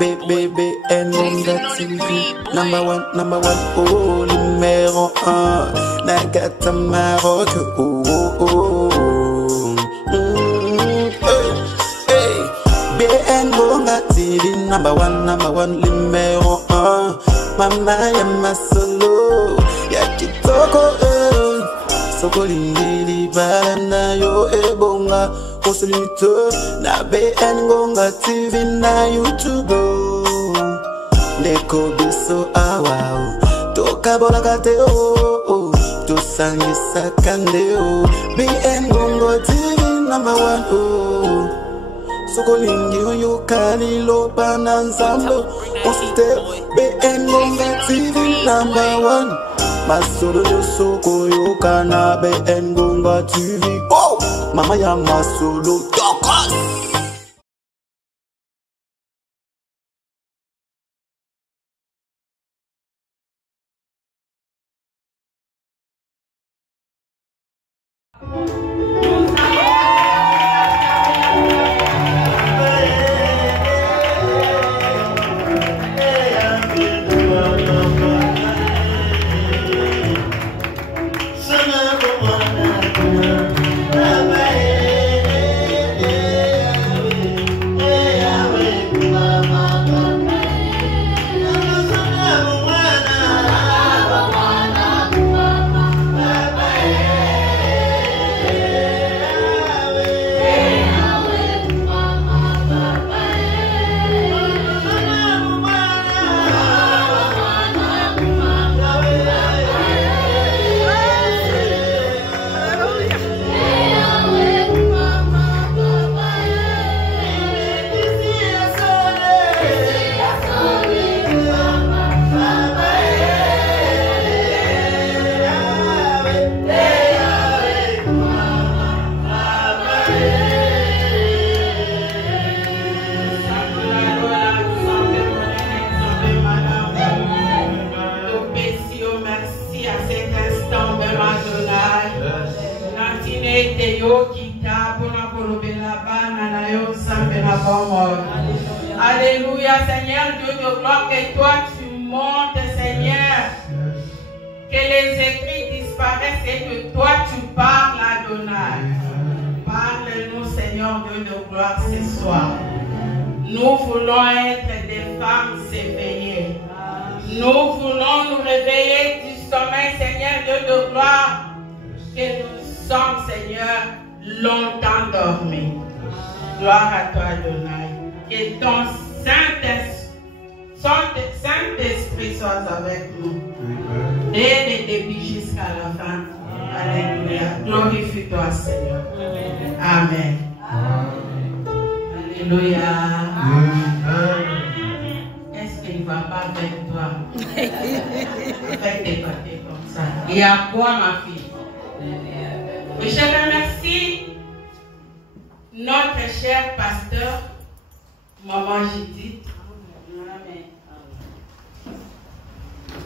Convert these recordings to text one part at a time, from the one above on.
BBN TV. Number one, oh, numéro 1. Nagata Maroc, oh, oh, oh. Hey, BN TV. Number one, numéro 1. Mama ya masolo, ya kitoko, soko lindili balana yo ebonga. Konsolito na BN Ngonga TV na YouTube. Ndeko biso awao toka bola kate o to sangisa kande o. BN Ngonga TV number 1 o. Soko lingi yo kalilo bananzambo. Konsolite BN Ngonga TV number 1. Masolo yo soko yo kana BN Ngonga TV. Oh, mama ya masolo tokos. Alléluia, Seigneur Dieu de gloire, que toi tu montes, Seigneur, que les écrits disparaissent et que toi tu parles, Adonai. Parle-nous, Seigneur Dieu de gloire, ce soir. Nous voulons être des femmes éveillées. Nous voulons nous réveiller du sommeil, Seigneur Dieu de gloire, que nous sommes, Seigneur, longtemps dormis. Gloire à toi, Adonai. Que ton Saint-Esprit soit avec nous. Dès le début jusqu'à la fin. Alléluia. Glorifie-toi, Seigneur. Amen. Alléluia. Est-ce qu'il ne va pas avec toi? Avec des côtés comme ça. Et à quoi, ma fille? Et je remercie notre cher pasteur, Maman Judith,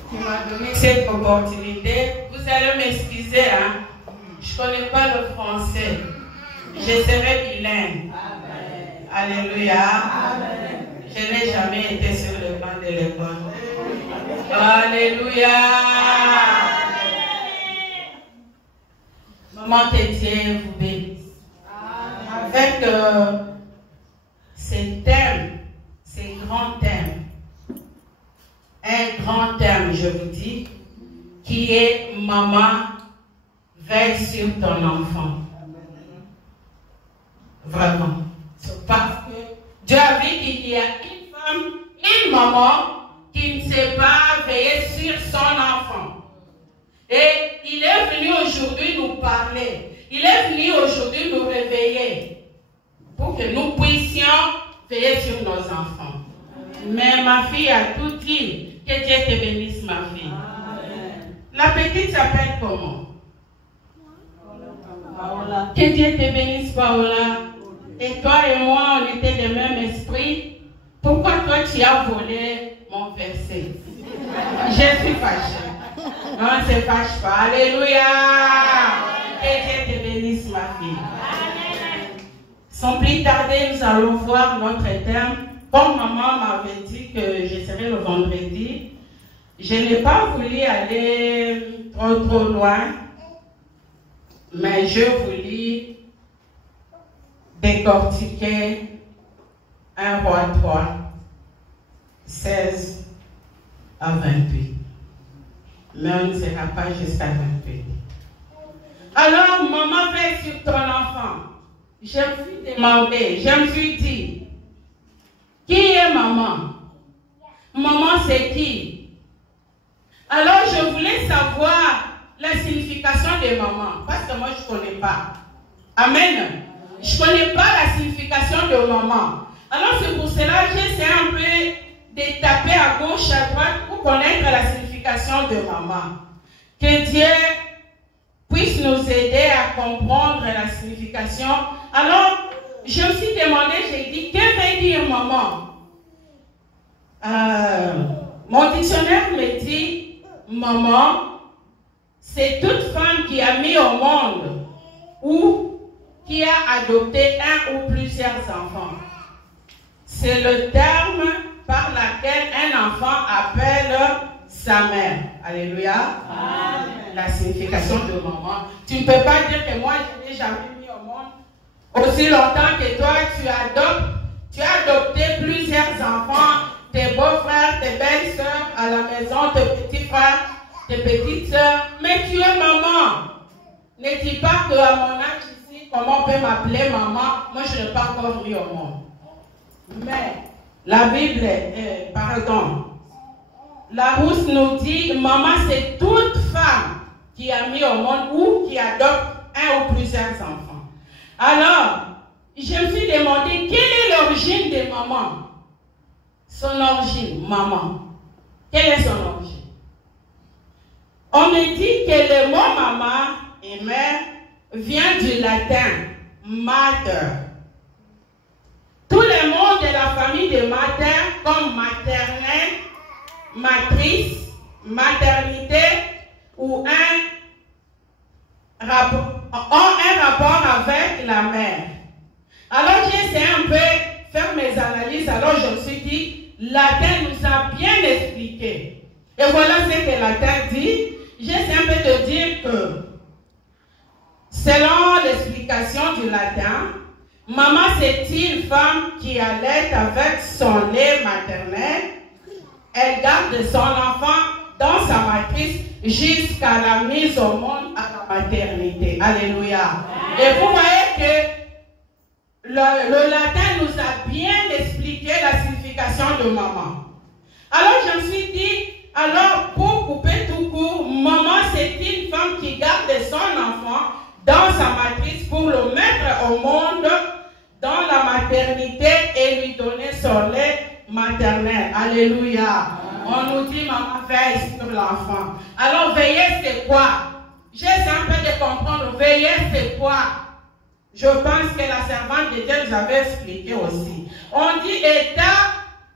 qui m'a donné cette opportunité. Vous allez m'excuser, hein? Je ne connais pas le français. Je serai bilingue. Amen. Alléluia. Amen. Je n'ai jamais été sur le banc de l'école. Alléluia. Maman Tétier vous bénisse. Avec ces thèmes, ces grands thèmes, un grand thème, je vous dis, qui est maman, veille sur ton enfant. Vraiment. Parce que Dieu a vu qu'il y a une femme, une maman qui ne sait pas veiller sur son enfant. Et il est venu aujourd'hui nous parler. Il est venu aujourd'hui nous réveiller pour que nous puissions veiller sur nos enfants. Mais ma fille a tout dit. Que Dieu te bénisse, ma fille. Amen. La petite s'appelle comment? Paola. Que Dieu te bénisse, Paola. Et toi et moi, on était du même esprit. Pourquoi toi, tu as volé mon verset? Je suis fâchée. Non, on ne se fâche pas. Alléluia. Que Dieu te bénisse, ma fille. Sans plus tarder, nous allons voir notre thème. comme maman m'avait dit que je serais le vendredi, je n'ai pas voulu aller trop loin, mais je voulais décortiquer 1 Roi 3, 16 à 28. Mais on ne sera pas jusqu'à 28. Alors, maman veille sur ton enfant. Je me suis demandé, je me suis dit, qui est maman? Maman, c'est qui? Alors, je voulais savoir la signification de maman, parce que moi, je ne connais pas. Amen. Je ne connais pas la signification de maman. Alors, c'est pour cela que j'essaie un peu de taper à gauche, à droite, pour connaître la signification de maman. Que Dieu puisse nous aider à comprendre la signification. Alors, je me suis demandé, j'ai dit, que veut dire maman? Mon dictionnaire me dit, maman, c'est toute femme qui a mis au monde ou qui a adopté un ou plusieurs enfants. C'est le terme par lequel un enfant appelle sa mère. Alléluia. Amen. La signification de maman. Tu ne peux pas dire que moi, je n'ai jamais mis au monde aussi longtemps que toi, tu as adopté plusieurs enfants, tes beaux-frères, tes belles-sœurs à la maison, tes petits frères, tes petites sœurs. Mais tu es maman. Ne dis pas qu'à mon âge ici, comment on peut m'appeler maman? Moi, je n'ai pas encore mis au monde. Mais la Bible, Larousse nous dit, maman, c'est toute femme qui a mis au monde ou qui adopte un ou plusieurs enfants. Alors, je me suis demandé, quelle est l'origine de maman? Son origine, maman. Quelle est son origine? On me dit que le mot maman et mère vient du latin mater. Tous les mots de la famille de mater, comme maternelle, matrice, maternité, ou un rapport avec la mère. Alors j'ai essayé un peu faire mes analyses, alors je me suis dit, latin nous a bien expliqué. Et voilà ce que latin dit. J'essaie un peu de dire que, selon l'explication du latin, maman c'est une femme qui allait avec son lait maternel. Elle garde son enfant dans sa matrice jusqu'à la mise au monde à la maternité. Alléluia. Et vous voyez que le latin nous a bien expliqué la signification de maman. Alors je me suis dit, alors pour couper tout court, maman c'est une femme qui garde son enfant dans sa matrice pour le mettre au monde dans la maternité et lui donner son lait maternel. Alléluia. On nous dit, maman, veille sur l'enfant. Alors, veiller, c'est quoi? J'essaie un peu de comprendre. Veiller, c'est quoi? Je pense que la servante de Dieu nous avait expliqué aussi. On dit état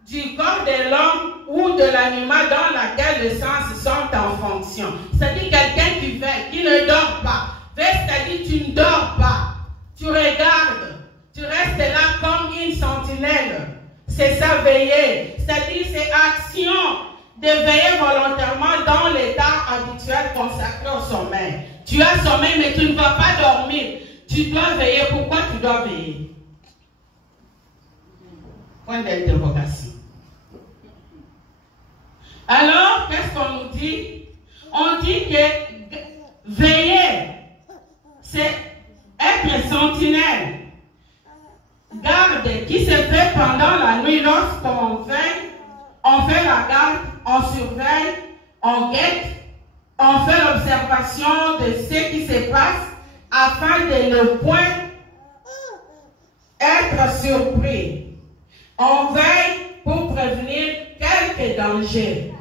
du corps de l'homme ou de l'animal dans lequel les sens sont en fonction. C'est-à-dire quelqu'un qui veille, qui ne dort pas. Veille, c'est-à-dire tu ne dors pas. Tu regardes. Tu restes là comme une sentinelle. C'est ça, veiller. C'est-à-dire, c'est action de veiller volontairement dans l'état habituel consacré au sommeil. Tu as sommeil, mais tu ne vas pas dormir. Tu dois veiller. Pourquoi tu dois veiller? Point d'interrogation. Alors, qu'est-ce qu'on nous dit? On dit que veiller, c'est être sentinelle. Garde qui se fait pendant la nuit lorsqu'on veille, on fait la garde, on surveille, on guette, on fait l'observation de ce qui se passe afin de ne point être surpris. On veille pour prévenir quelques dangers.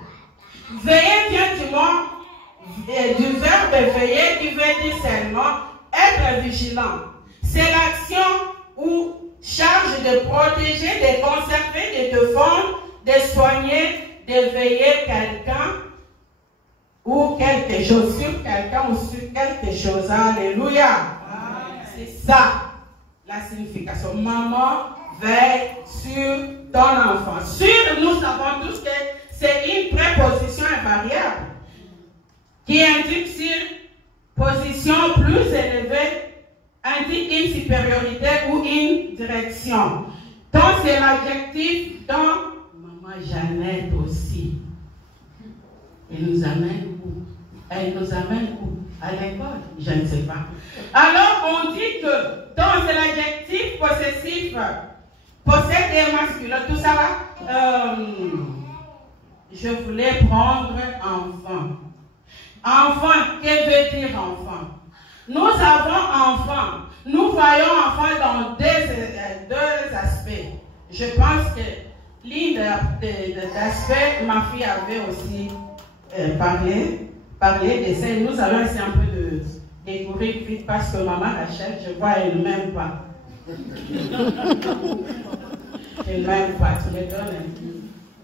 Veiller vient du verbe veiller qui veut dire seulement être vigilant. C'est l'action ou charge de protéger, de conserver, de défendre, de soigner, de veiller quelqu'un ou quelque chose sur quelqu'un ou sur quelque chose. Alléluia. C'est ça la signification. Maman veille sur ton enfant. Sur, nous savons tous que c'est une préposition invariable qui indique sur position plus élevée, indique une supériorité ou une direction. Donc c'est l'adjectif dans Maman Jeannette aussi. Elle nous amène où? Elle nous amène où? À l'école? Je ne sais pas. Alors on dit que donc c'est l'adjectif possessif, possède et masculin, tout ça là. Je voulais prendre enfant. Enfant, qu'est-ce que veut dire enfant? Nous avons enfant. Nous voyons enfant dans deux aspects. Je pense que l'une des aspects, ma fille avait aussi parlé de ça. Nous allons essayer un peu de découvrir vite parce que maman Rachel, je vois, elle ne m'aime pas. Elle ne m'aime pas. Tu me donnes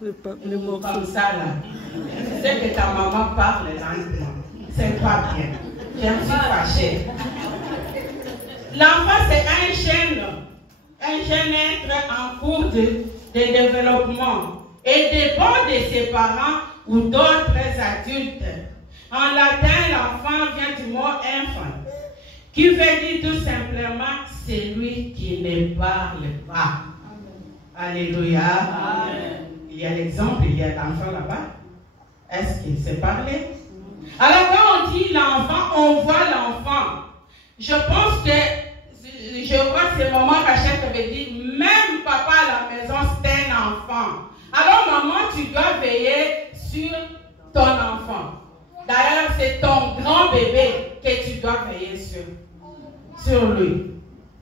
un mot comme ça là. Tu sais que ta maman parle lentement. C'est pas bien. Je me suis fâchée. L'enfant, c'est un jeune être en cours de développement et dépend de ses parents ou d'autres adultes. En latin, l'enfant vient du mot infant, qui veut dire tout simplement celui qui ne parle pas. Alléluia. Amen. Il y a l'exemple, il y a l'enfant là-bas. Est-ce qu'il sait parler? Alors quand on dit l'enfant, on voit l'enfant. Je pense que, je crois que c'est maman Rachel qui avait dit, même papa à la maison, c'est un enfant. Alors maman, tu dois veiller sur ton enfant. D'ailleurs, c'est ton grand bébé que tu dois veiller sur lui.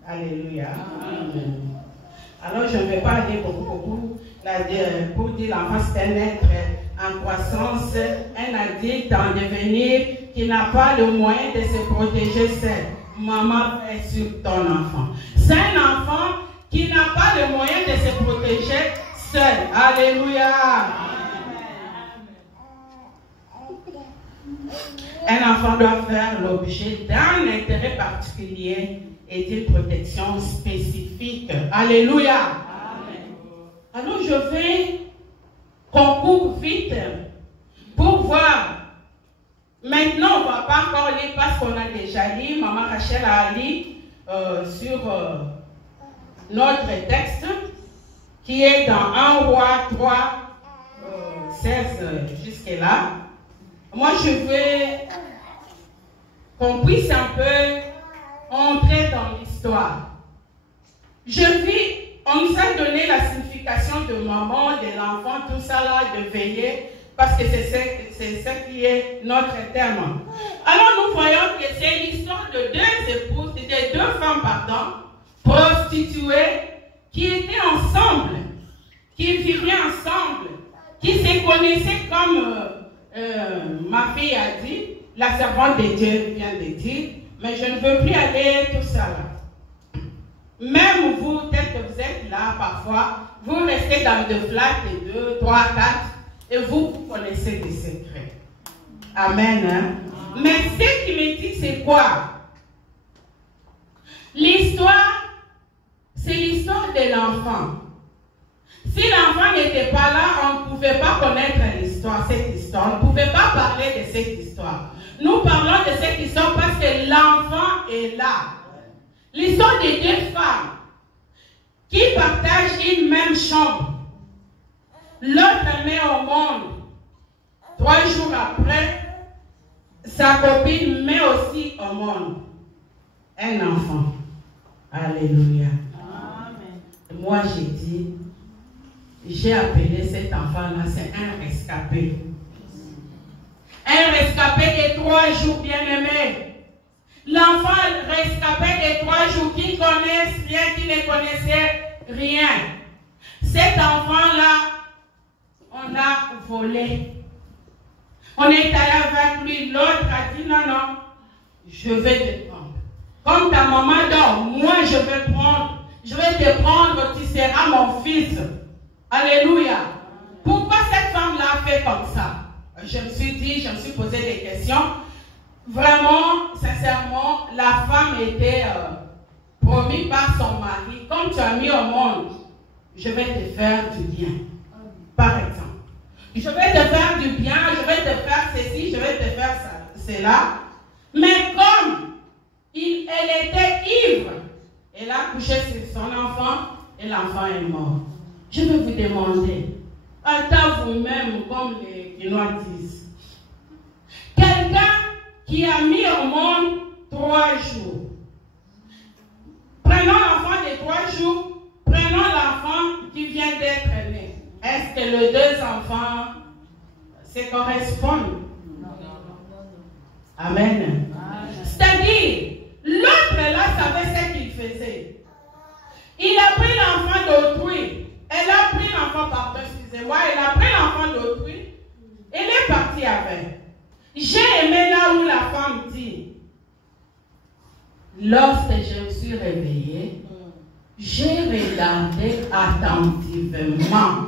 Alléluia. Amen. Alors je ne vais pas dire beaucoup. Pour dire l'enfant, c'est un être en croissance, un adulte en devenir qui n'a pas le moyen de se protéger seul. Maman est sur ton enfant. C'est un enfant qui n'a pas le moyen de se protéger seul. Alléluia. Un enfant doit faire l'objet d'un intérêt particulier et d'une protection spécifique. Alléluia. Amen. Alors je vais concourir vite pour voir. Maintenant, on ne va pas encore lire parce qu'on a déjà lu. Maman Rachel a lu sur notre texte qui est dans 1 Roi 3, 16 jusque-là. Moi, je veux qu'on puisse un peu entrer dans l'histoire. On nous a donné la signification de maman, de l'enfant, tout ça là, de veiller, parce que c'est ce qui est notre terme. Alors nous voyons que c'est l'histoire de deux épouses, de deux femmes, prostituées, qui étaient ensemble, qui vivaient ensemble, qui se connaissaient comme ma fille a dit, la servante de Dieu vient de dire, mais je ne veux plus aller tout ça là. Même vous, tel que vous êtes là, parfois, vous restez dans le flat de 2, 3, 4, et vous connaissez des secrets. Amen. Hein? Mais ce qui me dit, c'est quoi? L'histoire, c'est l'histoire de l'enfant. Si l'enfant n'était pas là, on ne pouvait pas connaître l'histoire, cette histoire. On ne pouvait pas parler de cette histoire. Nous parlons de cette histoire parce que l'enfant est là. L'histoire de deux femmes qui partagent une même chambre. L'autre met au monde. 3 jours après, sa copine met aussi au monde un enfant. Alléluia. Amen. Moi, j'ai dit, j'ai appelé cet enfant-là, c'est un rescapé. Un rescapé de 3 jours, bien-aimé. L'enfant rescapé de 3 jours qui connaissent rien, qui ne connaissait rien. Cet enfant-là, on a volé. On est allé avec lui. L'autre a dit non, non, je vais te prendre. Comme ta maman dort, moi je vais prendre. Je vais te prendre, tu seras mon fils. Alléluia. Pourquoi cette femme-là a fait comme ça? Je me suis posé des questions. Vraiment, sincèrement, la femme était promise par son mari comme tu as mis au monde, je vais te faire du bien. Par exemple. Je vais te faire du bien, je vais te faire ceci, je vais te faire cela. Mais comme elle était ivre, elle a couché sur son enfant et l'enfant est mort. Je vais vous demander, attends vous-même, comme les Quinois disent, quelqu'un qui a mis au monde 3 jours. Prenons l'enfant de 3 jours, prenons l'enfant qui vient d'être né. Est-ce que les 2 enfants se correspondent? Amen. C'est-à-dire, l'autre là savait ce qu'il faisait. Il a pris l'enfant d'autrui. Elle a pris l'enfant, pardon, excusez-moi, elle a pris l'enfant d'autrui. Elle est partie avec. J'ai aimé là où la femme dit, lorsque je me suis réveillée, j'ai regardé attentivement.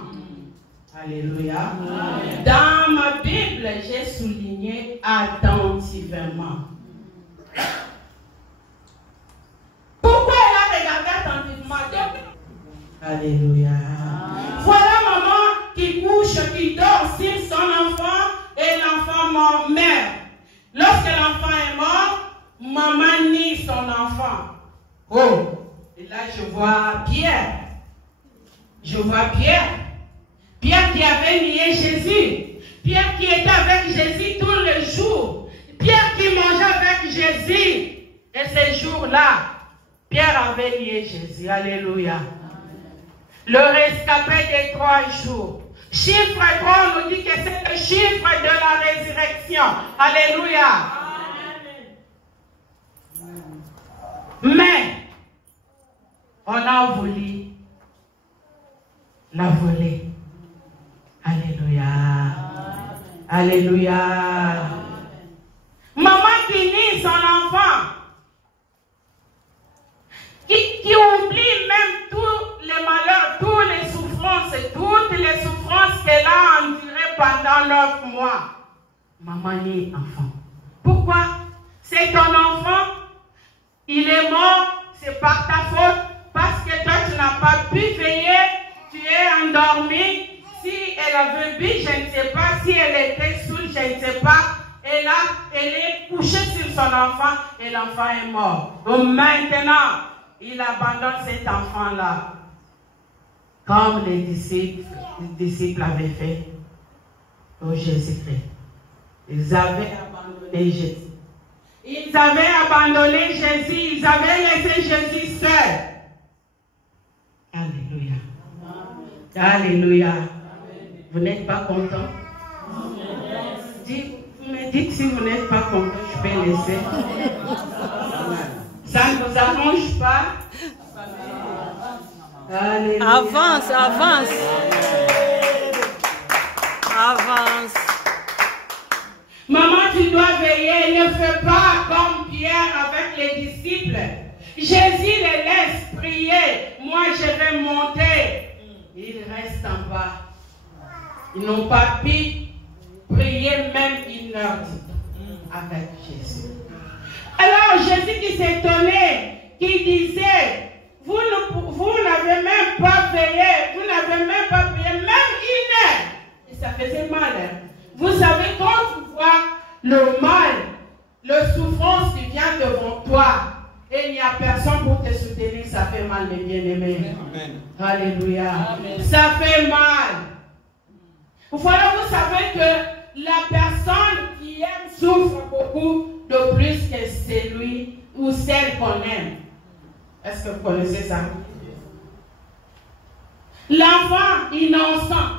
Alléluia. Amen. Dans ma Bible, j'ai souligné attentivement. Pourquoi elle a regardé attentivement? Alléluia. Amen. Voilà maman qui couche, qui dort sur son enfant et l'enfant meurt. Lorsque l'enfant est mort, maman nie son enfant. Oh, et là je vois Pierre. Je vois Pierre. Pierre qui avait nié Jésus. Pierre qui était avec Jésus tous les jours. Pierre qui mangeait avec Jésus. Et ces jours-là, Pierre avait nié Jésus. Alléluia. Le rescapé des 3 jours. Chiffre 3 nous dit que c'est le chiffre de la résurrection. Alléluia. Mais, on a voulu la voler. Alléluia. Amen. Alléluia. Amen. Maman qui nie son enfant, qui oublie même tous les malheurs, toutes les souffrances qu'elle a endurées pendant 9 mois. Maman nie enfant. Pourquoi? C'est ton enfant, il est mort, c'est par ta faute, parce que toi tu n'as pas pu veiller, tu es endormi. Si elle avait bu, je ne sais pas. Si elle était saoule, je ne sais pas. Elle est couchée sur son enfant et l'enfant est mort. Donc maintenant, il abandonne cet enfant-là. Comme les disciples avaient fait au Jésus-Christ. Ils avaient abandonné Jésus. Ils avaient abandonné Jésus. Ils avaient laissé Jésus seul. Alléluia. Alléluia. Vous n'êtes pas content? Vous me dites si vous n'êtes pas content, je peux laisser. Ça ne vous arrange pas? Alléluia. Avance, avance. Avance. Maman, tu dois veiller. Ne fais pas comme Pierre avec les disciples. Jésus les laisse prier. Moi, je vais monter. Ils restent en bas. Ils n'ont pas pu prier même 1 heure avec Jésus. Alors Jésus qui s'étonnait, qui disait, vous n'avez même pas veillé, vous n'avez même pas prié, même 1 heure. Et ça faisait mal. Hein? Vous savez, quand tu vois le mal, la souffrance qui vient devant toi, et il n'y a personne pour te soutenir, ça fait mal, mes bien-aimés. Alléluia. Amen. Ça fait mal. Voilà, vous savez que la personne qui aime souffre beaucoup de plus que celui ou celle qu'on aime. Est-ce que vous connaissez ça? L'enfant innocent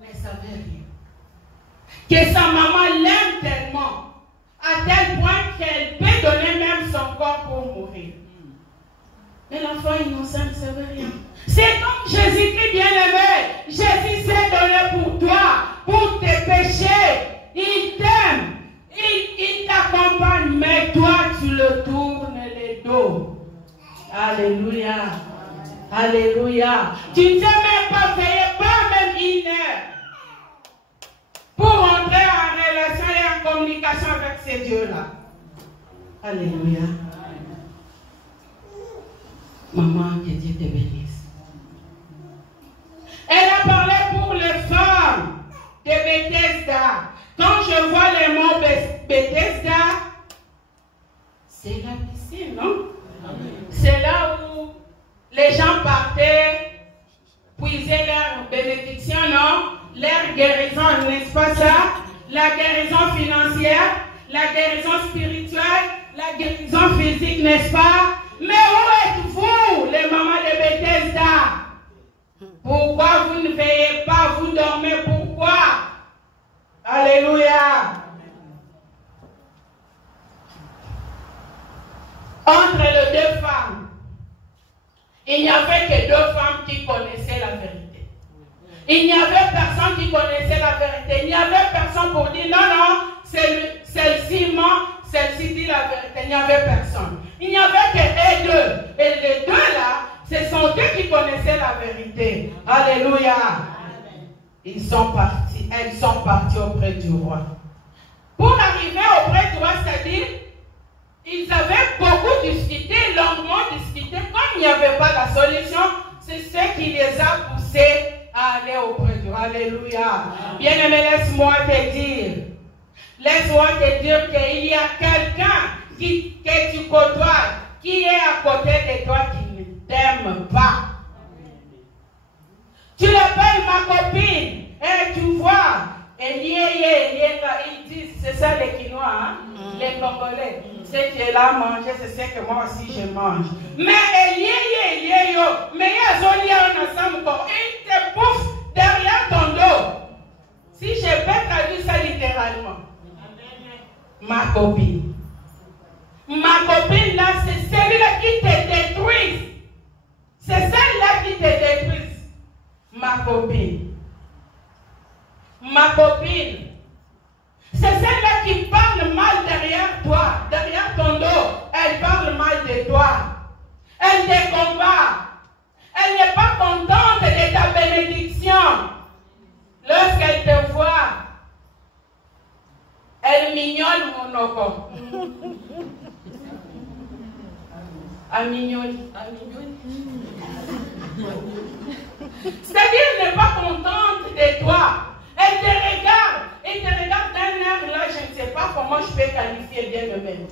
ne savait rien. Que sa maman l'aime tellement, à tel point qu'elle peut donner même son corps pour mourir. Mais l'enfant innocent ne savait rien. C'est comme Jésus-Christ bien-aimé. Jésus s'est donné pour toi, pour tes péchés. Il t'aime. Il t'accompagne. Mais toi, tu le tournes les dos. Alléluia. Alléluia. Tu ne sais même pas veiller, pas même 1 heure. Pour entrer en relation et en communication avec ces dieux-là. Alléluia. Maman, que Dieu te bénisse. Elle a parlé pour les femmes de Bethesda. Quand je vois le mot Bethesda, c'est la piscine, non? C'est là où les gens partaient puiser leur bénédiction, non? Leur guérison, n'est-ce pas ça? La guérison financière, la guérison spirituelle, la guérison physique, n'est-ce pas? Mais où êtes-vous, les mamans de Bethesda? Pourquoi vous ne veillez pas, vous dormez, pourquoi? Alléluia. Entre les deux femmes, il n'y avait que deux femmes qui connaissaient la vérité. Il n'y avait personne qui connaissait la vérité. Il n'y avait personne pour dire non, non, celle-ci ment, celle-ci dit la vérité. Il n'y avait personne. Il n'y avait que eux deux. Et les deux là, ce sont eux qui connaissaient la vérité. Alléluia. Ils sont partis, elles sont parties auprès du roi. Pour arriver auprès du roi, c'est-à-dire, ils avaient beaucoup discuté, longuement discuté. Comme il n'y avait pas la solution, c'est ce qui les a poussés à aller auprès du roi. Alléluia. Bien-aimé, laisse-moi te dire. Laisse-moi te dire qu'il y a quelqu'un que tu côtoies, qui est à côté de toi, qui ne t'aime pas. Tu l'appelles ma copine, et tu vois, ils disent, c'est ça les Quinois, hein? Les Congolais. Ce qui est là à manger, c'est ce que moi aussi je mange. Mais mais ils te bouffent derrière ton dos. Si je peux traduire ça littéralement. Ma copine. Ma copine là, c'est celle-là qui te détruit. C'est celle-là qui te détruit. Ma copine. Ma copine. C'est celle-là qui parle mal derrière toi, derrière ton dos. Elle parle mal de toi. Elle te combat. Elle n'est pas contente de ta bénédiction. Lorsqu'elle te voit, elle mignole mon oko. Elle mignole. C'est-à-dire qu'elle n'est pas contente de toi. Elle te regarde d'un air là, je ne sais pas comment je peux qualifier bien le même.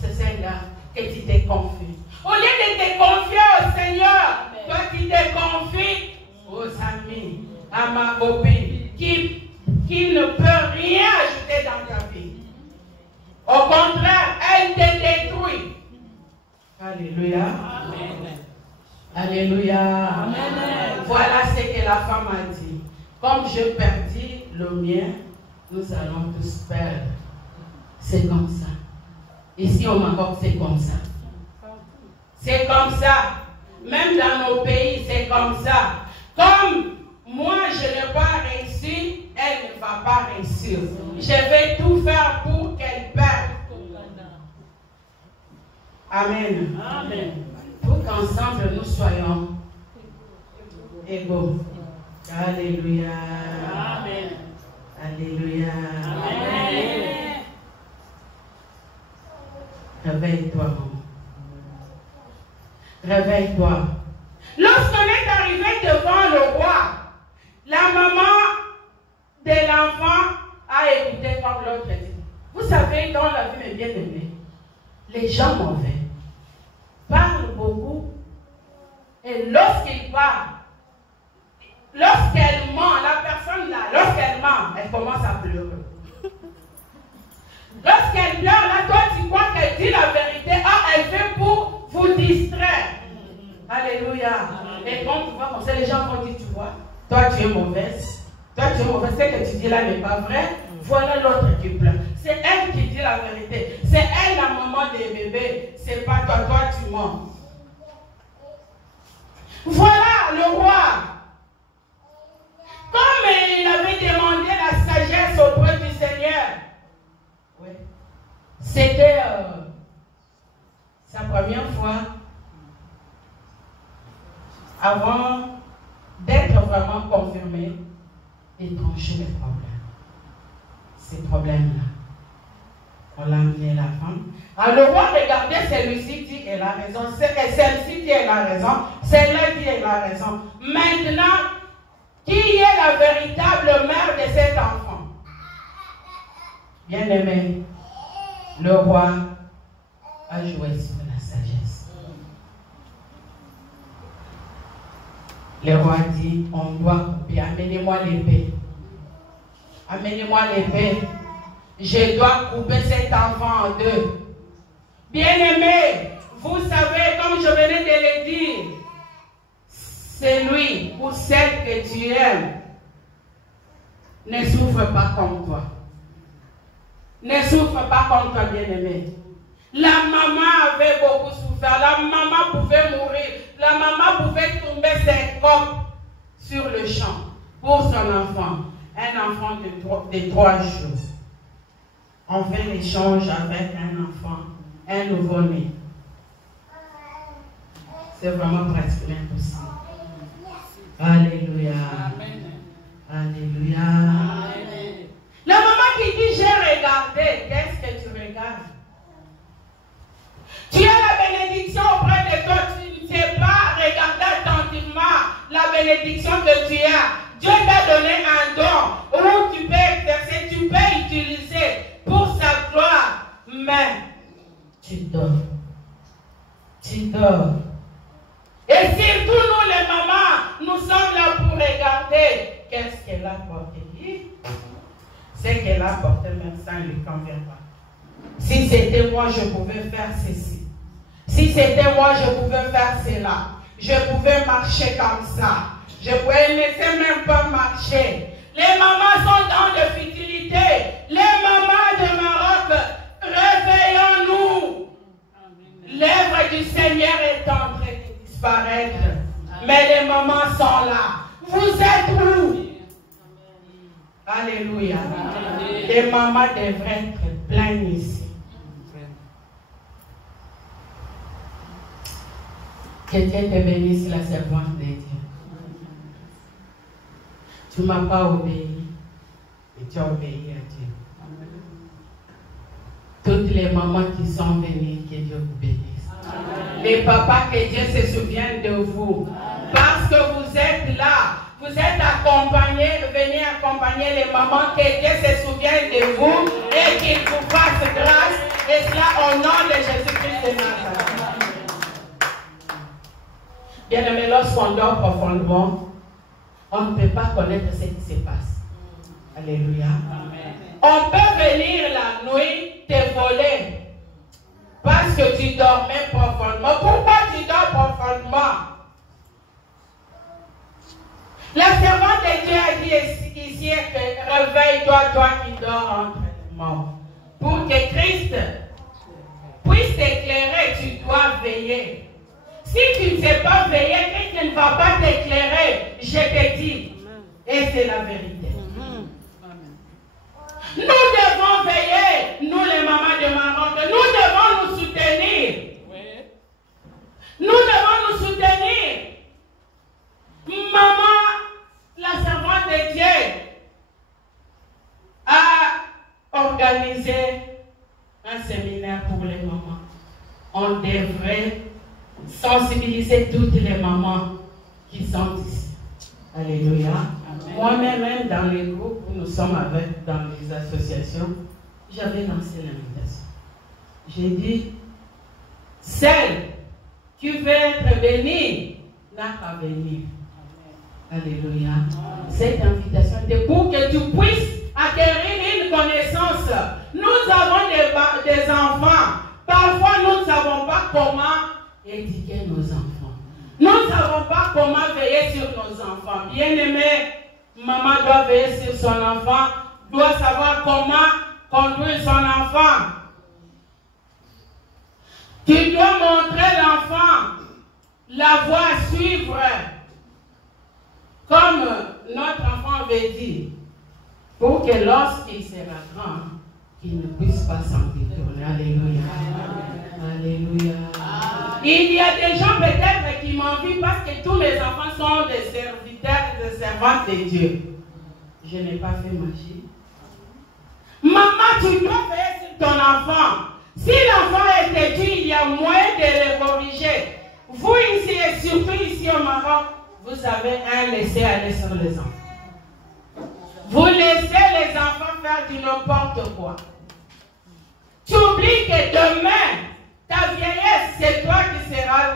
C'est celle-là que tu te confies. Au lieu de te confier au Seigneur, toi tu te confies aux amis, à ma copine, qui ne peut rien ajouter dans ta vie. Au contraire, elle te détruit. Alléluia. Amen. Alléluia. Amen. Voilà ce que la femme a dit. Comme je perdis le mien, nous allons tous perdre. C'est comme ça. Ici au Maroc, c'est comme ça. C'est comme ça. Même dans nos pays, c'est comme ça. Comme moi, je n'ai pas réussi, elle ne va pas réussir. Je vais tout faire pour qu'elle perde. Amen. Amen. Pour qu'ensemble nous soyons égaux. Alléluia. Amen. Alléluia. Amen. Réveille-toi, maman. Réveille-toi. Lorsqu'on est arrivé devant le roi, la maman de l'enfant a écouté comme l'autre dit. Vous savez, dans la vie, mes bien-aimés, les gens mauvais parlent beaucoup et lorsqu'ils parlent, lorsqu'elle ment, la personne là, lorsqu'elle ment, elle commence à pleurer. Lorsqu'elle pleure, là, toi tu crois qu'elle dit la vérité, elle fait pour vous distraire. Alléluia. Et quand tu vois comme ça, les gens vont dire, tu vois, toi tu es mauvaise. Toi tu es mauvaise, ce que tu dis là n'est pas vrai. Voilà l'autre qui pleure. C'est elle qui dit la vérité. C'est elle la maman des bébés. C'est pas toi, toi tu mens. Voilà le roi. Comme il avait demandé la sagesse auprès du Seigneur, oui. C'était sa première fois avant d'être vraiment confirmé et trancher les problèmes. Ces problèmes-là. On l'a amené la femme. Alors, le roi regardait celui-ci dit elle a raison, celle-ci dit elle a raison, celle-là dit elle a raison. Maintenant, qui est la véritable mère de cet enfant? Bien-aimé, le roi a joué sur la sagesse. Le roi dit, on doit couper, amenez-moi l'épée. Amenez-moi l'épée. Je dois couper cet enfant en deux. Bien-aimé, vous savez, comme je venais de le dire, c'est lui ou celle que tu aimes ne souffre pas comme toi. Ne souffre pas comme toi, bien-aimé. La maman avait beaucoup souffert. La maman pouvait mourir. La maman pouvait tomber ses copes sur le champ pour son enfant. Un enfant de 3 jours. On fait l'échange avec un enfant, un nouveau-né. C'est vraiment presque impossible. Alléluia. Amen. Alléluia. Amen. La maman qui dit j'ai regardé, qu'est-ce que tu regardes? Tu as la bénédiction auprès de toi, tu ne sais pas regarder attentivement la bénédiction que tu as. Dieu t'a donné un don où tu peux exercer, tu peux utiliser pour sa gloire. Mais tu dors. Tu dors. Et surtout nous les mamans, nous sommes là pour regarder qu'est-ce qu'elle a porté. Ce qu'elle a porté, même ça ne lui convient pas. Si c'était moi, je pouvais faire ceci. Si c'était moi, je pouvais faire cela. Je pouvais marcher comme ça. Je pouvais laisser même pas marcher. Les mamans sont dans la futilité. Les mamans de Maroc, réveillons-nous. L'œuvre du Seigneur est en train de disparaître. Mais les mamans sont là. Vous êtes où? Alléluia. Les mamans devraient être pleines ici. Que Dieu te bénisse, la servante de Dieu. Tu ne m'as pas obéi, mais tu as obéi à Dieu. Toutes les mamans qui sont venues, que Dieu vous bénisse. Les papas, que Dieu se souvienne de vous. Parce que vous êtes là, vous êtes accompagnés, venez accompagner les mamans, que Dieu se souvienne de vous et qu'il vous fasse grâce. Et cela au nom de Jésus-Christ de Nazareth. Bien-aimé, lorsqu'on dort profondément, on ne peut pas connaître ce qui se passe. Alléluia. Amen. On peut venir la nuit te voler parce que tu dormais profondément. Pourquoi tu dors profondément? La servante de Dieu a dit ici que réveille-toi, toi qui dors entre les morts. Pour que Christ puisse t'éclairer, tu dois veiller. Si tu ne sais pas veiller, Christ ne va pas t'éclairer, je te dis. Et c'est la vérité. Nous devons veiller, nous les mamans de Maroc, nous devons nous soutenir. Nous devons nous soutenir. Maman, la servante de Dieu, a organisé un séminaire pour les mamans. On devrait sensibiliser toutes les mamans qui sont ici. Alléluia. Moi-même, dans les groupes où nous sommes avec, dans les associations, j'avais lancé l'invitation. J'ai dit, celle qui veut être bénie n'a qu'à venir. Alléluia. Cette invitation est pour que tu puisses acquérir une connaissance. Nous avons des enfants. Parfois, nous ne savons pas comment éduquer nos enfants. Nous ne savons pas comment veiller sur nos enfants. Bien-aimé, maman doit veiller sur son enfant, doit savoir comment conduire son enfant. Tu dois montrer l'enfant la voie à suivre. Comme notre enfant avait dit, pour que lorsqu'il sera grand, qu'il ne puisse pas s'en détourner. Alléluia. Alléluia. Il y a des gens peut-être qui m'envient parce que tous mes enfants sont des serviteurs et des servantes de Dieu. Je n'ai pas fait magie. Maman, tu dois veiller sur ton enfant. Si l'enfant est têtu, il y a moyen de le corriger. Vous ici et surtout ici au Maroc, vous avez un laisser-aller sur les enfants. Vous laissez les enfants faire du n'importe quoi. Tu oublies que demain, ta vieillesse, c'est toi qui seras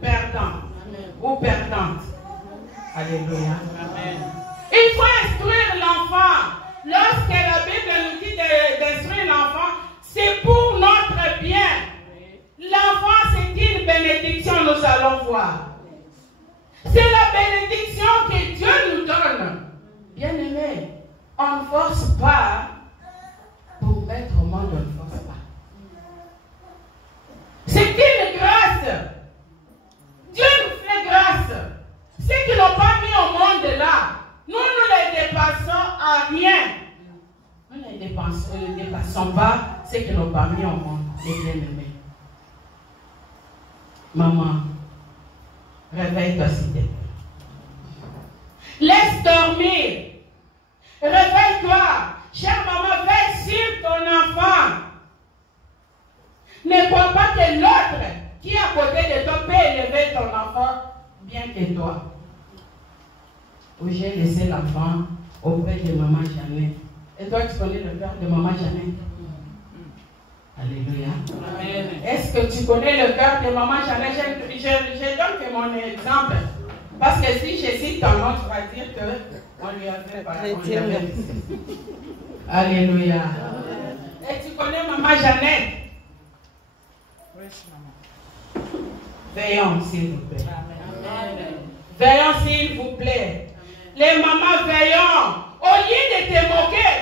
perdant ou perdante. Alléluia. Amen. Il faut instruire l'enfant. Lorsque la Bible nous dit d'instruire l'enfant, c'est pour notre bien. L'enfant, c'est une bénédiction, nous allons voir. C'est la bénédiction que Dieu nous donne. Bien-aimé, on ne force pas pour mettre au monde, on ne force pas. C'est une grâce. Dieu nous fait grâce. Ceux qui n'ont pas mis au monde là, nous ne les dépassons à rien. Nous ne dépassons pas ceux qui n'ont pas mis au monde, les bien-aimés. Maman, réveille-toi s'il te plaît. Laisse dormir. Réveille-toi. Chère maman, veille sur ton enfant. Ne crois pas que l'autre qui est à côté de toi peut élever ton enfant bien que toi. Où j'ai laissé l'enfant auprès de maman Jeannette. Et toi, tu connais le cœur de maman Jeannette? Alléluia. Amen. Est-ce que tu connais le cœur de maman Jeannette? Je donne que mon exemple. Parce que si je cite ton nom, tu vas dire qu'on lui a fait parler. Alléluia. Et tu connais maman Jeannette? Oui, maman. Veillons, s'il vous plaît. Amen. Veillons, s'il vous plaît. Les mamans, veillons. Au lieu de te moquer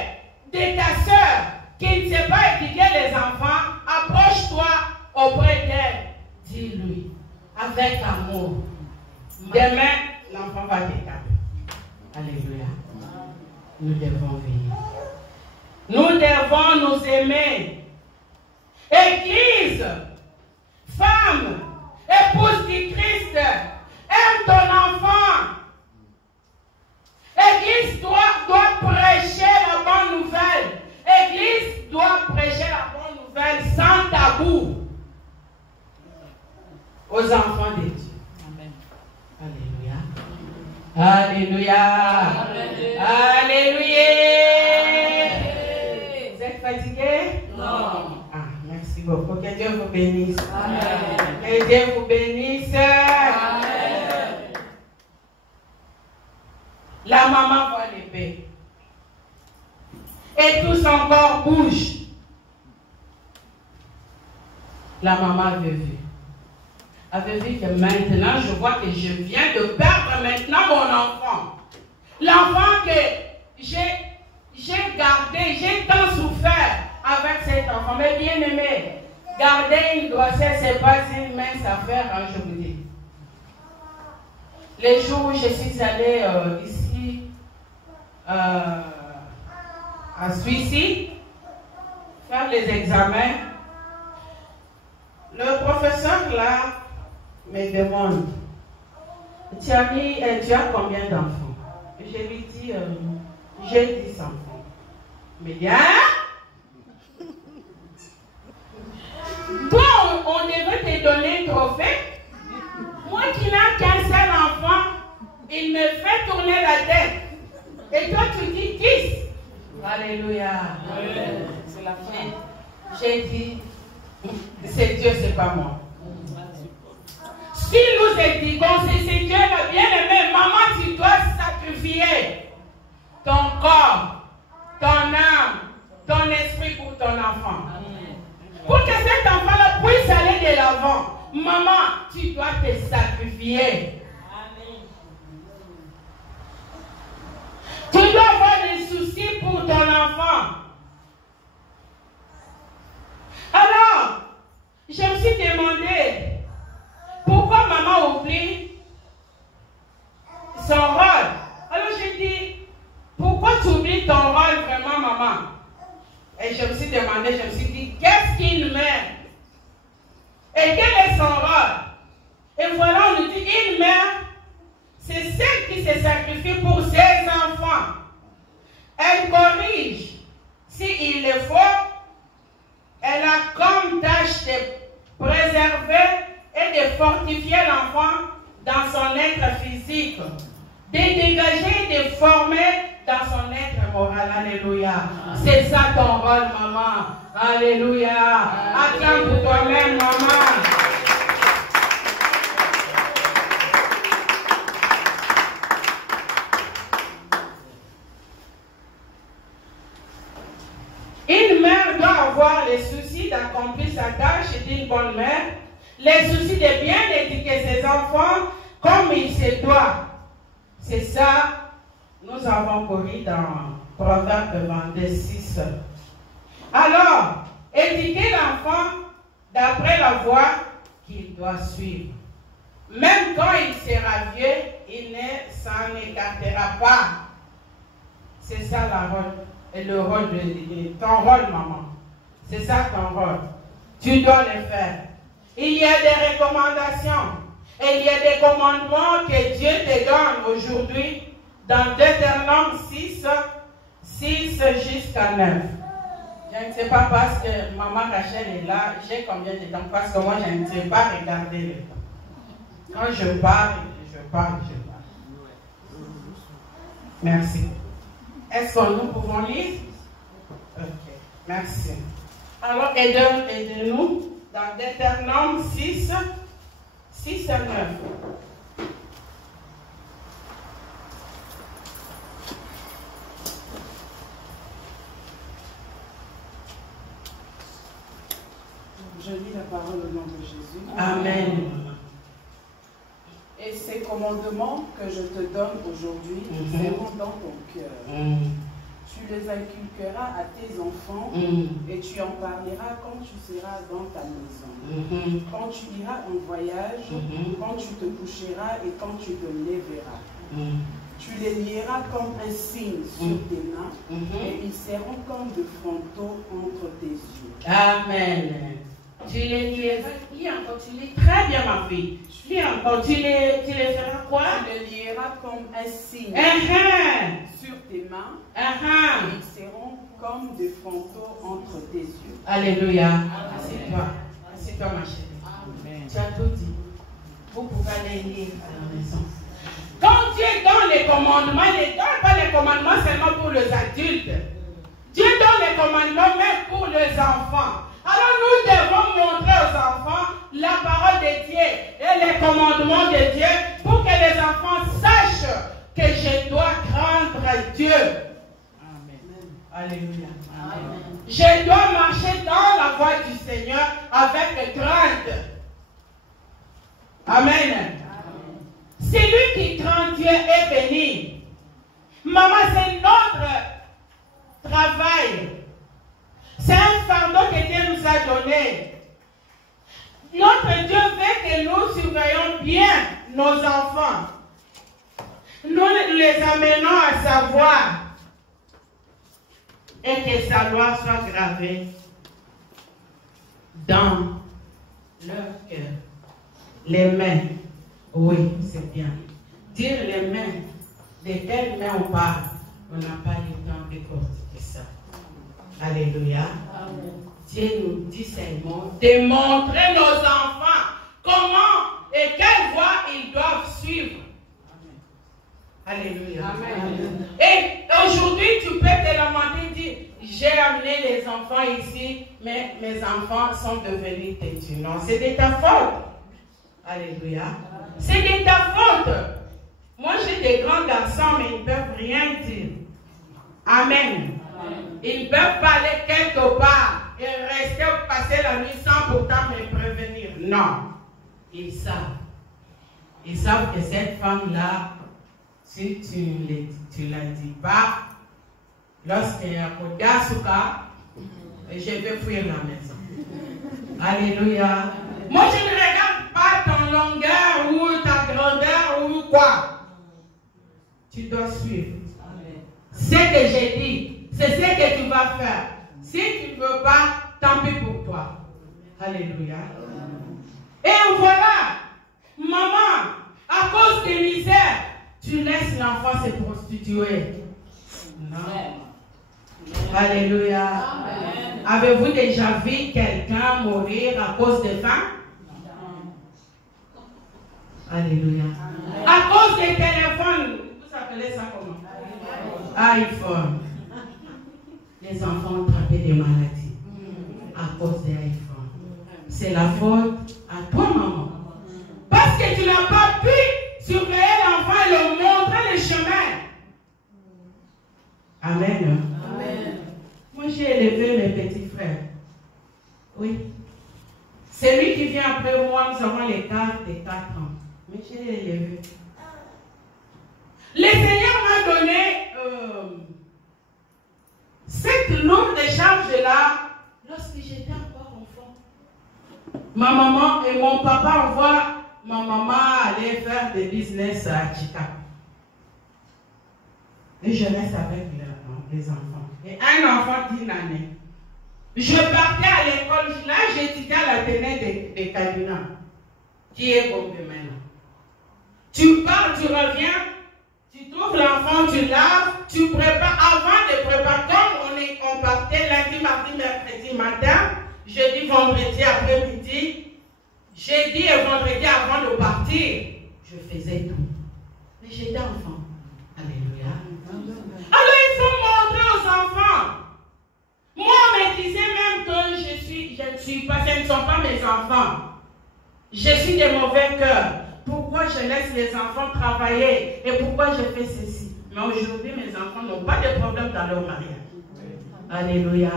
de ta soeur qui ne sait pas éduquer les enfants, approche-toi auprès d'elle. Dis-lui avec amour. Demain, l'enfant va t'établir. Alléluia. Nous devons veiller. Nous devons nous aimer. Église, femme, épouse du Christ, aime ton enfant. Église doit prêcher la bonne nouvelle. Église doit prêcher la bonne nouvelle sans tabou aux enfants de Dieu. Amen. Alléluia. Alléluia. Amen. Alléluia. Vous êtes fatigués? Non. Ah, merci beaucoup. Que Dieu vous bénisse. Amen. Que Dieu vous bénisse. Amen. La maman voit l'épée. Et tout son corps bouge. La maman avait vu. Avait vu que maintenant, je vois que je viens de perdre maintenant mon enfant. L'enfant que j'ai gardé, j'ai tant souffert avec cet enfant. Mais bien aimé, garder une grossesse, ce n'est pas une mince affaire, hein, je vous dis. Les jours où je suis allée ici, à Suisse, faire les examens, le professeur là me demande, tu as combien d'enfants? Je lui dis, j'ai 10 enfants. Il me dit, hein? Toi, on devait te donner un trophée. Moi qui n'ai qu'un seul enfant, il me fait tourner la tête. Et toi, tu dis 10. Alléluia. C'est la fin. J'ai dit, c'est Dieu, c'est pas moi. Si nous éduquons, c'est Dieu le bien-aimé. Maman, tu dois sacrifier ton corps, ton âme, ton esprit pour ton enfant. Pour que cet enfant-là puisse aller de l'avant. Maman, tu dois te sacrifier. Tu dois avoir des soucis pour ton enfant. Alors, je me suis demandé pourquoi maman oublie son rôle. Alors j'ai dit, pourquoi tu oublies ton rôle vraiment, maman? Et je me suis demandé, je me suis dit, qu'est-ce qu'une mère? Et quel est son rôle? Et voilà, on nous dit, une mère, c'est celle qui se sacrifie pour ses enfants. Elle corrige s'il le faut. elle a comme tâche de préserver et de fortifier l'enfant dans son être physique, de dégager et de former dans son être moral. Alléluia. C'est ça ton rôle, maman. Alléluia. Acclame pour toi-même, maman. Une mère doit avoir les soucis d'accomplir sa tâche d'une bonne mère, les soucis de bien éduquer ses enfants comme il se doit. C'est ça, nous avons corrigé dans Proverbe 22:6. Alors, éduquer l'enfant d'après la voie qu'il doit suivre. Même quand il sera vieux, il ne s'en écartera pas. C'est ça le rôle de ton rôle, maman. C'est ça ton rôle. Tu dois le faire. Il y a des recommandations. Et il y a des commandements que Dieu te donne aujourd'hui dans Deutéronome 6 jusqu'à 9. Je ne sais pas parce que maman Rachel est là, j'ai combien de temps parce que moi je ne sais pas regarder le temps. Quand je parle. Merci. Est-ce que nous pouvons lire? Ok, merci. Alors aidez-nous dans Deutéronome 6 à 9. Je lis la parole au nom de Jésus. Amen. Et ces commandements que je te donne aujourd'hui seront dans ton cœur. Tu les inculqueras à tes enfants et tu en parleras quand tu seras dans ta maison. Quand tu iras en voyage, quand tu te coucheras et quand tu te lèveras. Tu les lieras comme un signe sur tes mains et ils seront comme de frontaux entre tes yeux. Amen. Tu les lieras, lis encore, tu lis très bien ma fille. Lis encore, tu les feras quoi? Tu les lieras comme un signe sur tes mains et ils seront comme des frontaux entre tes yeux. Alléluia. Assieds-toi ma chérie. Amen. Tu as tout dit. Vous pouvez aller lire à la maison. Quand Dieu donne les commandements, il ne donne pas les commandements seulement pour les adultes. Dieu donne les commandements même pour les enfants. Alors nous devons montrer aux enfants la parole de Dieu et les commandements de Dieu pour que les enfants sachent que je dois craindre Dieu. Amen. Alléluia. Amen. Je dois marcher dans la voie du Seigneur avec crainte. Amen. Celui qui craint Dieu est béni. Maman, c'est notre travail. C'est un fardeau que Dieu nous a donné. Notre Dieu veut que nous surveillons bien nos enfants. Nous les amenons à savoir et que sa loi soit gravée dans leur cœur. Les mains, oui, c'est bien. Dire les mains, de quelles mains on parle, on n'a pas le temps de cortiquer ça. Alléluia. Amen. Dieu nous dit seulement de montrer nos enfants comment et quelle voie ils doivent suivre. Amen. Alléluia. Amen. Et aujourd'hui, tu peux te lamenter et dire, j'ai amené les enfants ici, mais mes enfants sont devenus têtus. Non, c'est de ta faute. Alléluia. C'est de ta faute. Moi, j'ai des grands garçons, mais ils ne peuvent rien dire. Amen. Ils ne peuvent pas aller quelque part et rester ou passer la nuit sans pourtant me prévenir. Non. Ils savent. Ils savent que cette femme-là, si tu ne la dis pas, lorsqu'il y a Kodasuka, je vais fuir la maison. Alléluia. Moi, je ne regarde pas ton longueur ou ta grandeur ou quoi. Tu dois suivre. Ce que j'ai dit. C'est ce que tu vas faire. Si tu ne veux pas, tant pis pour toi. Alléluia. Et voilà, maman, à cause des misères, tu laisses l'enfant se prostituer. Non. Alléluia. Amen. Avez-vous déjà vu quelqu'un mourir à cause de faim? Alléluia. À cause des téléphones. Vous appelez ça comment? iPhone. Les enfants ont attrapé des maladies à cause des iPhones. C'est la faute à toi, maman. Parce que tu n'as pas pu surveiller l'enfant et lui montrer le chemin. Amen. Amen. Moi, j'ai élevé mes petits frères. Oui. Celui qui vient après moi, nous avons l'écart de 4 ans. Mais j'ai élevé. Le Seigneur m'a donné cette lourde charge-là lorsque j'étais encore enfant. Ma maman et mon papa envoient ma maman aller faire des business à Chicago. Et je reste avec les enfants. Et un enfant d'1 année. Je partais à l'école, là j'étudiais à l'Athénée de Kaduna, qui est Gombe maintenant. Tu pars, tu reviens, tu trouves l'enfant, tu laves, tu prépares. Avant de préparer, comme on partait lundi, mardi, mercredi matin, jeudi, vendredi après-midi, jeudi et vendredi avant de partir, je faisais tout. Mais j'étais enfant. Alléluia. Alors il faut montrer aux enfants. Moi, on me disait même que je ne suis pas, ce ne sont pas mes enfants. Je suis de mauvais cœur. Pourquoi je laisse les enfants travailler? Et pourquoi je fais ceci? Mais aujourd'hui, mes enfants n'ont pas de problème dans leur mariage. Alléluia.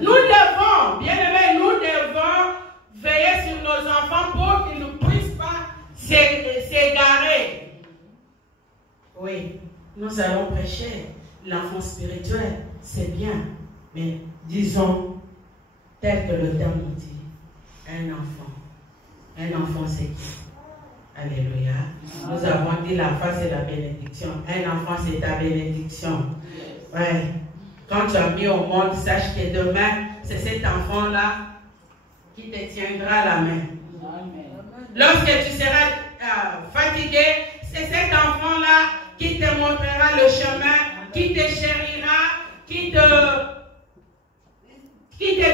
Nous devons, bien aimés, nous devons veiller sur nos enfants pour qu'ils ne puissent pas s'égarer. Oui, nous allons prêcher l'enfant spirituel, c'est bien. Mais disons, tel que le terme dit, un enfant c'est qui? Alléluia. Nous avons dit la foi c'est la bénédiction. Un enfant c'est ta bénédiction. Ouais. Quand tu as mis au monde, sache que demain, c'est cet enfant-là qui te tiendra la main. Lorsque tu seras fatigué, c'est cet enfant-là qui te montrera le chemin, qui te chérira, qui te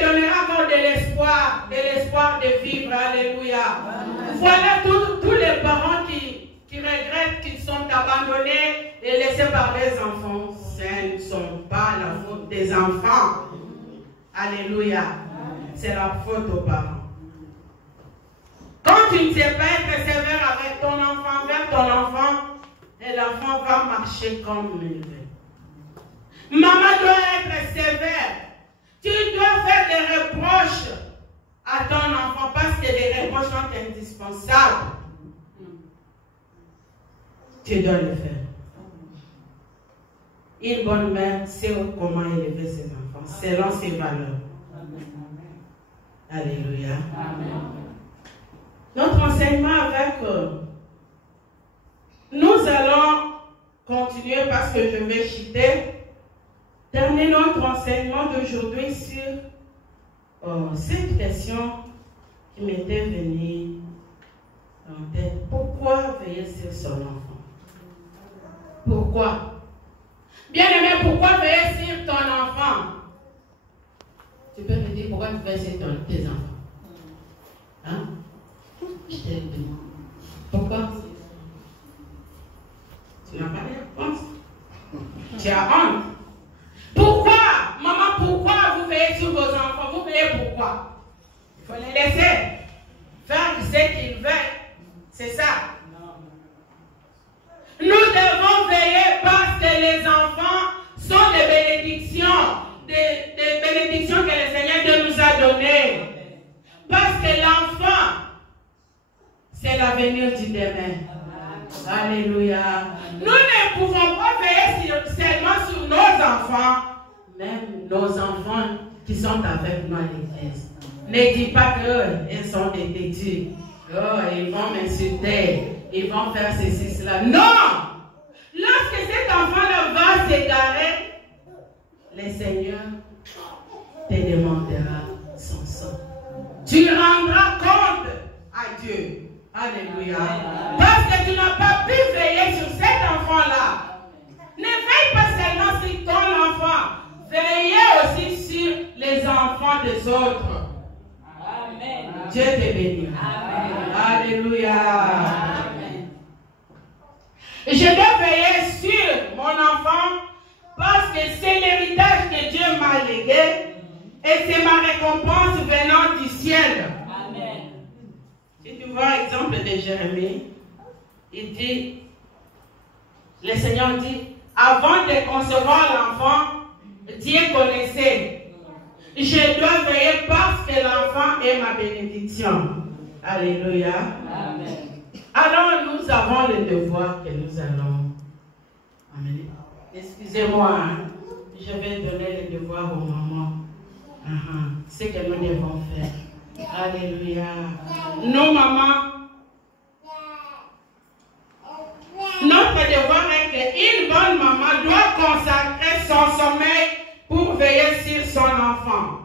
donnera encore de l'espoir de vivre. Alléluia. Amen. Voilà tous les parents qui regrettent qu'ils sont abandonnés et laissés par les enfants. Ce ne sont pas la faute des enfants. Alléluia. C'est la faute aux parents. Quand tu ne sais pas être sévère avec ton enfant, vers ton enfant, et l'enfant va marcher comme il veut. Maman doit être sévère. Tu dois faire des reproches à ton enfant parce que les reproches sont indispensables. Tu dois le faire. Une bonne mère sait comment élever ses enfants, selon ses valeurs. Alléluia. Amen. Notre enseignement avec nous allons continuer parce que je vais chuter. Terminer notre enseignement d'aujourd'hui sur cette question qui m'était venue en tête. Pourquoi veiller sur son enfant? Pourquoi? Bien aimé, pourquoi veiller sur ton enfant? Tu peux me dire pourquoi tu veilles sur tes enfants? Hein? Je te demande. Pourquoi? Tu n'as pas de réponse. Tu as honte. Pourquoi? Maman, pourquoi vous veillez sur vos enfants? Vous veillez pourquoi? Il faut les laisser faire ce qu'ils veulent. C'est ça. Nous devons veiller parce que les enfants sont des bénédictions. Des bénédictions que le Seigneur nous a données. Parce que l'enfant, c'est l'avenir du demain. Alléluia. Nous ne pouvons pas veiller seulement sur nos enfants, même nos enfants qui sont avec nous à l'église. Ne dis pas qu'ils sont des têtus. Oh, ils vont m'insulter. Ils vont faire ceci, cela. Non! Lorsque cet enfant-là va s'égarer, le Seigneur te demandera son sang. Tu rendras compte à Dieu. Alléluia. Parce que tu n'as pas pu veiller sur cet enfant-là. Ne veille pas seulement sur ton enfant. Veillez aussi sur les enfants regard des autres. Amen. Dieu te bénit. Amen. Alléluia. Amen. Je dois veiller sur mon enfant parce que c'est l'héritage que Dieu m'a légué et c'est ma récompense venant du ciel. Amen. Si tu vois l'exemple de Jérémie, il dit, le Seigneur dit, avant de concevoir l'enfant, Dieu connaissait. Je dois veiller parce que l'enfant est ma bénédiction. Alléluia. Amen. Alors nous avons le devoir que nous allons. Amen. Excusez-moi, hein. Je vais donner le devoir aux mamans. Ce que nous devons faire. Alléluia. Nos mamans, notre devoir est qu'une bonne maman doit consacrer son sommeil pour veiller sur son enfant.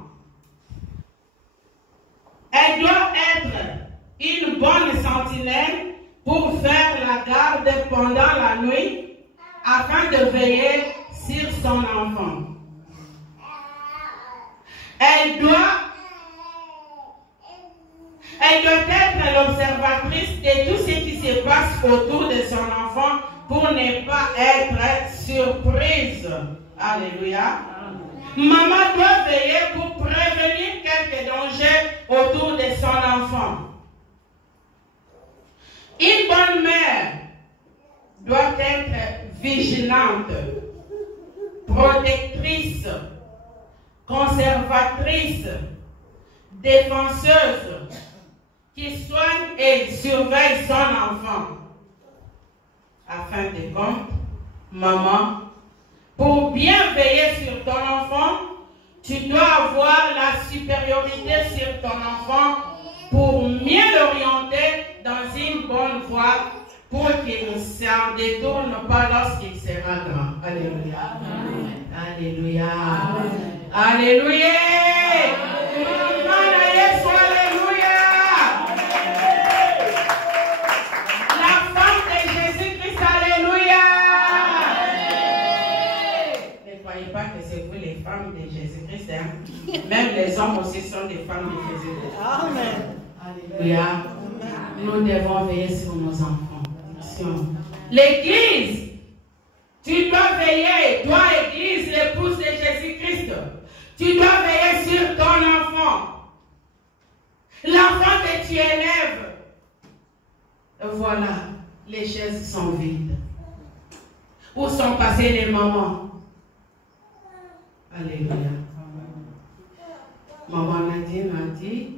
Elle doit être une bonne sentinelle pour faire la garde pendant la nuit afin de veiller sur son enfant. Elle doit être l'observatrice de tout ce qui se passe autour de son enfant pour ne pas être surprise. Alléluia. Maman doit veiller pour prévenir quelques dangers autour de son enfant. Une bonne mère doit être vigilante, protectrice, conservatrice, défenseuse, qui soigne et surveille son enfant. Afin de compte, maman, pour bien veiller sur ton enfant, tu dois avoir la supériorité sur ton enfant pour mieux l'orienter dans une bonne voie pour qu'il ne s'en détourne pas lorsqu'il sera grand. Alléluia. Amen. Alléluia. Amen. Alléluia. Même les hommes aussi sont des femmes de Jésus-Christ. Amen. Alléluia. Nous devons veiller sur nos enfants. L'Église, tu dois veiller, toi Église, l'épouse de Jésus-Christ, tu dois veiller sur ton enfant. L'enfant que tu élèves, voilà, les chaises sont vides. Où sont passées les mamans? Alléluia. Maman Nadine m'a dit,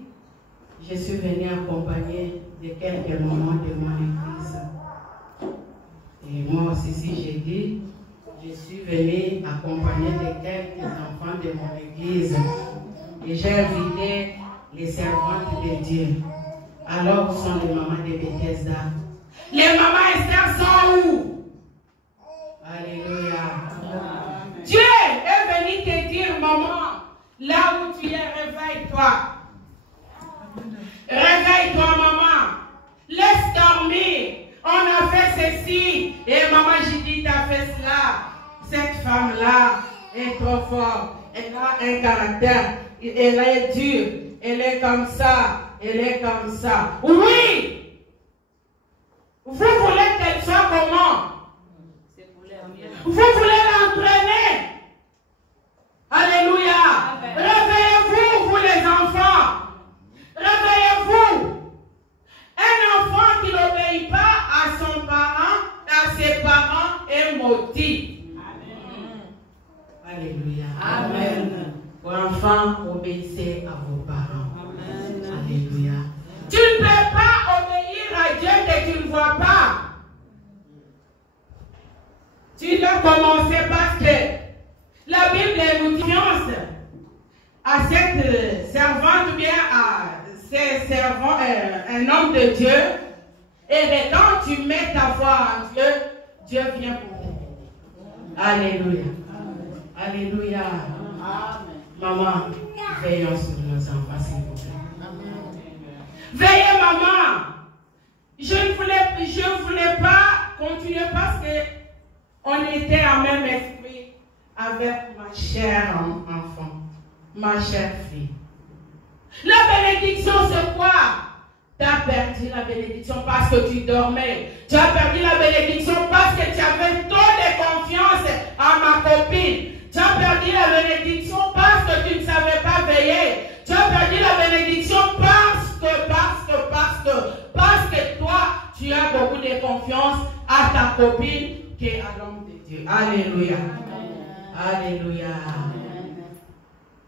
je suis venue accompagner de quelques mamans de mon église. Et moi aussi, si j'ai dit, je suis venue accompagner de quelques enfants de mon église. Et j'ai invité les servantes de Dieu. Alors, où sont les mamans de Bethesda? Les mamans Esther sont où? Alléluia. Amen. Dieu est venu te dire, maman, là où tu es, réveille-toi. Réveille-toi, maman. Laisse dormir. On a fait ceci. Et maman Judith a fait cela. Cette femme-là est trop forte. Elle a un caractère. Elle est dure. Elle est comme ça. Elle est comme ça. Oui. Vous voulez qu'elle soit comment? Vous voulez l'entraîner. Alléluia. Réveillez-vous, vous les enfants. Réveillez-vous. Un enfant qui n'obéit pas à son parent, à ses parents, est maudit. Amen. Alléluia. Amen. Vos enfants, obéissez à vos parents. Amen. Alléluia. Tu ne peux pas obéir à Dieu que tu ne vois pas. Tu dois commencer parce que la Bible nous dit à cette servante ou bien à ces servants, un homme de Dieu, et quand tu mets ta foi en Dieu, Dieu vient pour toi. Alléluia. Alléluia. Amen. Maman, veillons sur nos enfants, s'il vous plaît. Veillez, maman. Je ne voulais pas continuer parce que on était en même esprit avec ma chère enfant, ma chère fille. La bénédiction, c'est quoi? Tu as perdu la bénédiction parce que tu dormais. Tu as perdu la bénédiction parce que tu avais trop de confiance à ma copine. Tu as perdu la bénédiction parce que tu ne savais pas veiller. Tu as perdu la bénédiction parce que toi, tu as beaucoup de confiance à ta copine qui est à l'homme de Dieu. Alléluia. Alléluia.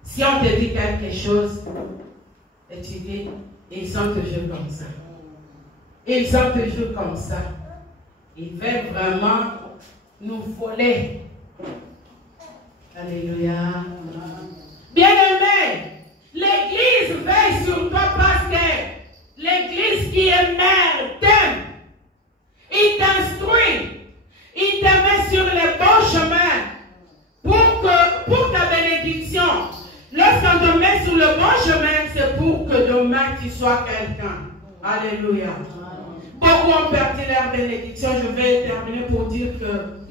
Si on te dit quelque chose, et tu dis, ils sont toujours comme ça. Ils sont toujours comme ça. Ils veulent vraiment nous voler. Alléluia. Bien-aimé, l'église veille sur toi parce que l'église qui est mère t'aime. Il t'instruit. Il te met sur le bon chemin pour ta bénédiction. Lorsqu'on te met sur le bon chemin, c'est pour que demain tu sois quelqu'un. Alléluia. Beaucoup ont perdu leur bénédiction. Je vais terminer pour dire que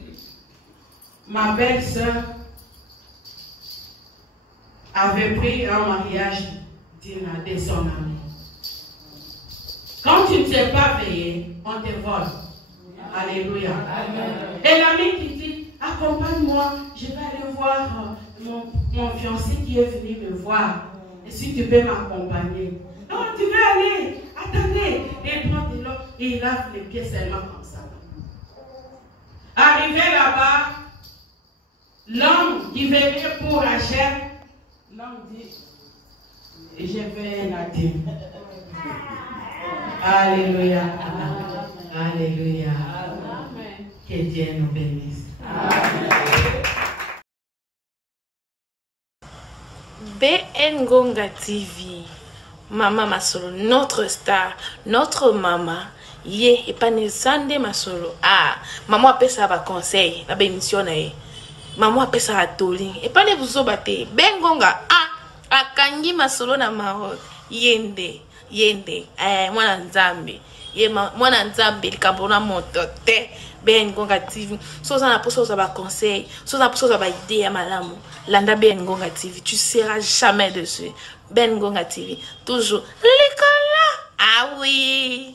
ma belle-sœur avait pris un mariage de son ami. Quand tu ne sais pas veiller, on te vole. Alléluia. Amen. Et l'ami qui dit, accompagne-moi, je vais aller voir mon fiancé qui est venu me voir. Et si tu peux m'accompagner. Non, tu veux aller. Attendez. Et il prend de l'eau et il lave les pieds seulement comme ça. Arrivé là-bas, l'homme qui venait pour Rachel, l'homme dit, je vais nager. Alléluia. Alléluia. Amen. Que Dieu nous bénisse. Amen. BN Ngonga TV, Maman Masolo, notre star, notre maman, yé et pas Sande Masolo. Ah, maman a fait ça à conseil, la bénédiction. Maman a fait ça à Toli. Et pas les vous obaté. BN Ngonga, ah, a Kangi Masolo na Maroc. Yende, mwana Nzambe. Mwana Nzambe, likabona motote. BN Ngonga TV. So ça n'a pas ça ba conseil, so ça n'a pas ça ba idée à malamu. Landa BN Ngonga TV, tu seras jamais dessus. BN Ngonga TV, toujours l'école là. Ah oui.